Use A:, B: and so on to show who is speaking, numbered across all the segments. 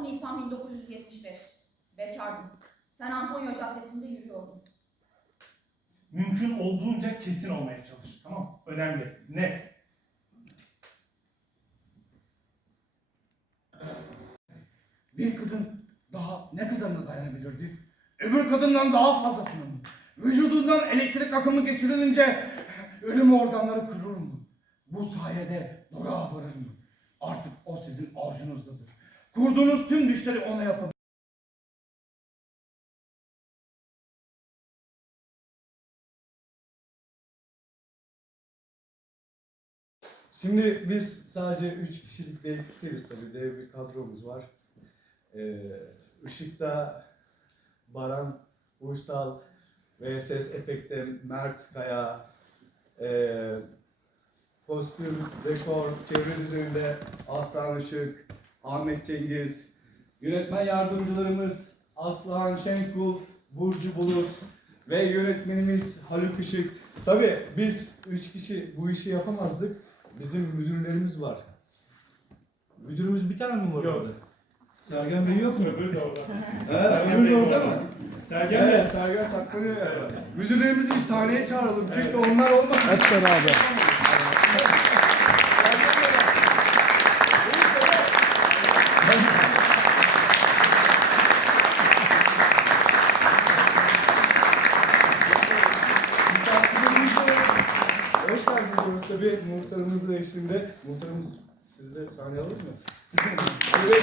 A: 6 Nisan 1975. Bekardım. San Antonio Caddesi'nde yürüyordum.
B: Mümkün olduğunca kesin olmaya çalış. Tamam mı? Önemli. Net.
C: Bir kadın daha ne kadarına dayanabilirdi? Öbür kadından daha fazlasını mı? Vücudundan elektrik akımı geçirilince ölüm organları kırılır mı? Bu sayede durağa varır mı? Artık o sizin avucunuzdadır. Kurduğunuz tüm düşleri ona yapın.
D: Şimdi biz sadece 3 kişilik bir ekibiz tabii. Dev bir kadromuz var. Ee, Işık'ta Baran Uysal, VSS Efekt'te Mert Kaya, ee, kostüm, dekor, çevre düzeninde Aslan Işık, Ahmet Cengiz, yönetmen yardımcılarımız Aslan Şenkul, Burcu Bulut ve yönetmenimiz Haluk Işık. Tabii biz üç kişi bu işi yapamazdık. Bizim müdürlerimiz var. Müdürümüz bir tane mi var
B: Yok.
D: orada? Sergen Bey yok mu?
B: Öbürü de orada.
D: He,
B: Sergen
D: öbürü
B: Bey
D: orada mı?
B: Sergen Bey.
D: Evet, Sergen saklanıyor galiba. Müdürlerimizi bir sahneye çağıralım. Çünkü onlar olmasa...
E: Hep beraber.
D: Tabii muhtarımızla eşliğinde. Muhtarımız siz de sahne alır mı? Evet.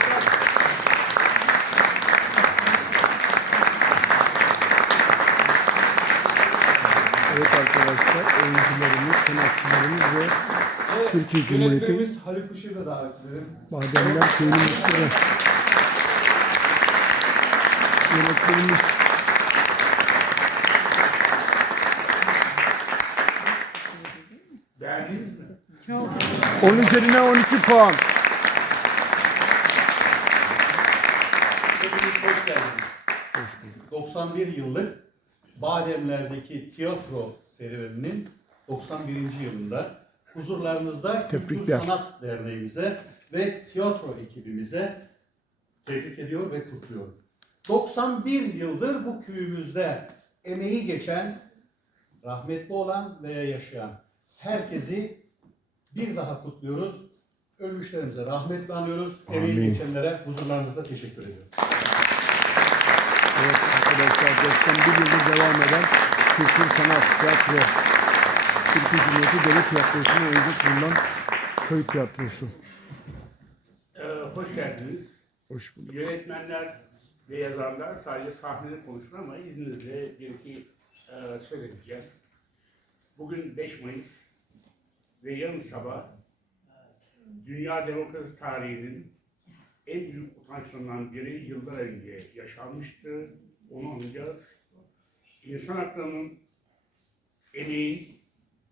E: Evet arkadaşlar, oyuncularımız, sanatçılarımız ve
D: Ve
E: Türkiye Cumhuriyeti-
D: Haluk Işık'ı da davet edelim.
E: Bademler Köyü'nün muhtarı. Yönetmenimiz
B: Beğendiniz mi?
E: 10 üzerine 12 puan.
F: Hepiniz hoş geldiniz.
E: Hoş bulduk.
F: 91 yıllık Bademler'deki tiyatro serüveninin 91. yılında huzurlarınızda Kültür
E: Tebrikler.
F: Sanat Derneğimize ve tiyatro ekibimize tebrik ediyor ve kutluyorum. 91 yıldır bu köyümüzde emeği geçen, rahmetli olan veya yaşayan herkesi bir daha kutluyoruz. Ölmüşlerimize rahmetle anıyoruz. Emeği geçenlere huzurlarınızda teşekkür ediyorum.
E: Evet arkadaşlar 91 yıldır devam eden kültür, sanat, tiyatro, Türkiye Cumhuriyeti Devlet Tiyatrosu'nun oyuncu bulunan köy tiyatrosu.
G: Ee, hoş geldiniz.
E: Hoş bulduk.
G: Yönetmenler ve yazarlar sadece sahnede konuşur ama izninizle bir iki e, söz edeceğim. Bugün 5 Mayıs ve yarın sabah dünya demokrasi tarihinin en büyük utançlarından biri yıllar önce yaşanmıştı. Onu anlayacağız. İnsan haklarının emeğin,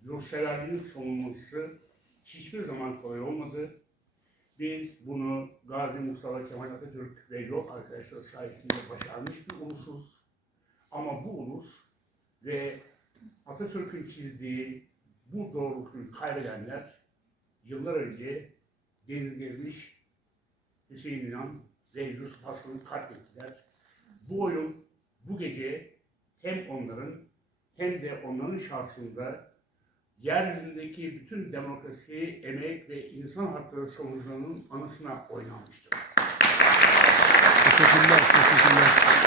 G: yurtseverliğin savunması hiçbir zaman kolay olmadı. Biz bunu Gazi Mustafa Kemal Atatürk ve yol arkadaşları sayesinde başarmış bir ulusuz. Ama bu ulus ve Atatürk'ün çizdiği bu doğrultuyu kaybedenler yıllar önce deniz gezmiş Hüseyin İnan ve Yusuf Aslan'ı katlettiler. Bu oyun bu gece hem onların hem de onların şahsında yeryüzündeki bütün demokrasi, emek ve insan hakları savunucularının anısına oynanmıştır.
E: Teşekkürler, teşekkürler.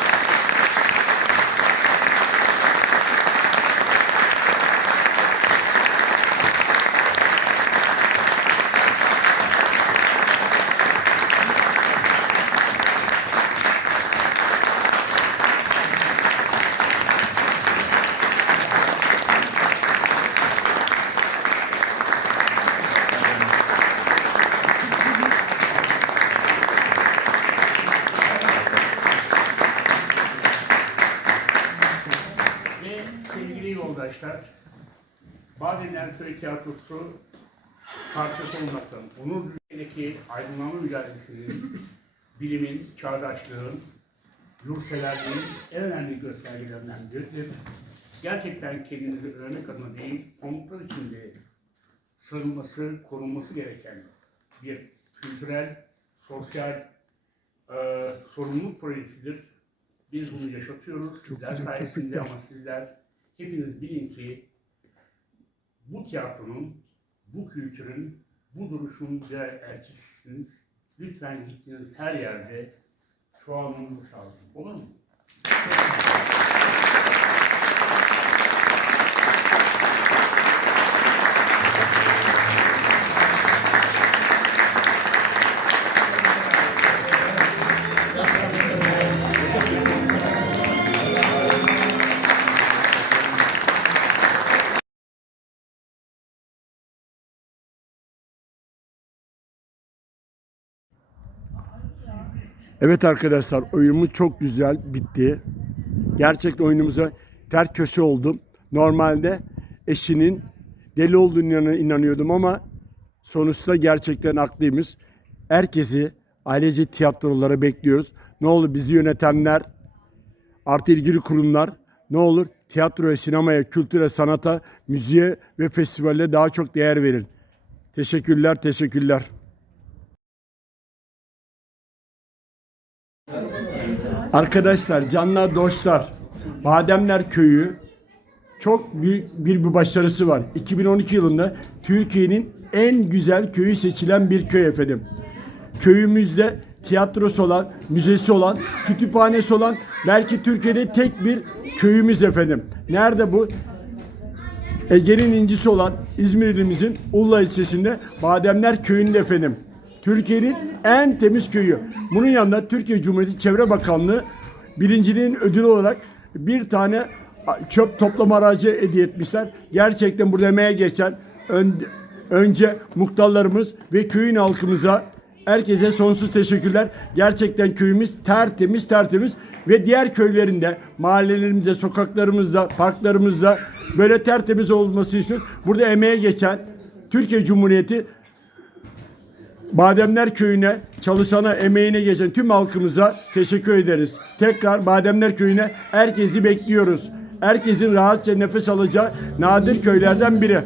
G: Ve sevgili yoldaşlar, Bademler Köy Tiyatrosu parçası olmaktan onur duyduğundaki aydınlanma mücadelesinin, bilimin, çağdaşlığın, yurtseverliğin en önemli göstergelerinden biridir. Gerçekten kendinizi örnek adına değil, komutlar içinde sarılması, korunması gereken bir kültürel, sosyal, e, sorumluluk projesidir. Biz bunu yaşatıyoruz.
E: Çok
G: sizler sayesinde ama sizler hepiniz bilin ki bu tiyatronun, bu kültürün, bu duruşun birer elçisisiniz. Lütfen gittiğiniz her yerde çoğalmanızı sağlayın. Olur mu?
E: Evet arkadaşlar oyunumuz çok güzel bitti. Gerçekten oyunumuza ter köşe oldum. Normalde eşinin deli olduğunu inanıyordum ama sonuçta gerçekten haklıymış. Herkesi ailece tiyatrolara bekliyoruz. Ne olur bizi yönetenler, artı ilgili kurumlar ne olur tiyatroya, sinemaya, kültüre, sanata, müziğe ve festivale daha çok değer verin. Teşekkürler, teşekkürler. Arkadaşlar, canlar, dostlar, Bademler Köyü çok büyük bir, bir başarısı var. 2012 yılında Türkiye'nin en güzel köyü seçilen bir köy efendim. Köyümüzde tiyatrosu olan, müzesi olan, kütüphanesi olan belki Türkiye'de tek bir köyümüz efendim. Nerede bu? Ege'nin incisi olan İzmir ilimizin Ulla ilçesinde Bademler Köyü'nde efendim. Türkiye'nin en temiz köyü. Bunun yanında Türkiye Cumhuriyeti Çevre Bakanlığı birinciliğin ödülü olarak bir tane çöp toplama aracı hediye etmişler. Gerçekten burada emeğe geçen ön- önce muhtarlarımız ve köyün halkımıza herkese sonsuz teşekkürler. Gerçekten köyümüz tertemiz tertemiz ve diğer köylerinde mahallelerimizde, sokaklarımızda, parklarımızda böyle tertemiz olması için burada emeğe geçen Türkiye Cumhuriyeti Bademler Köyü'ne, çalışana, emeğine geçen tüm halkımıza teşekkür ederiz. Tekrar Bademler Köyü'ne herkesi bekliyoruz. Herkesin rahatça nefes alacağı nadir köylerden biri.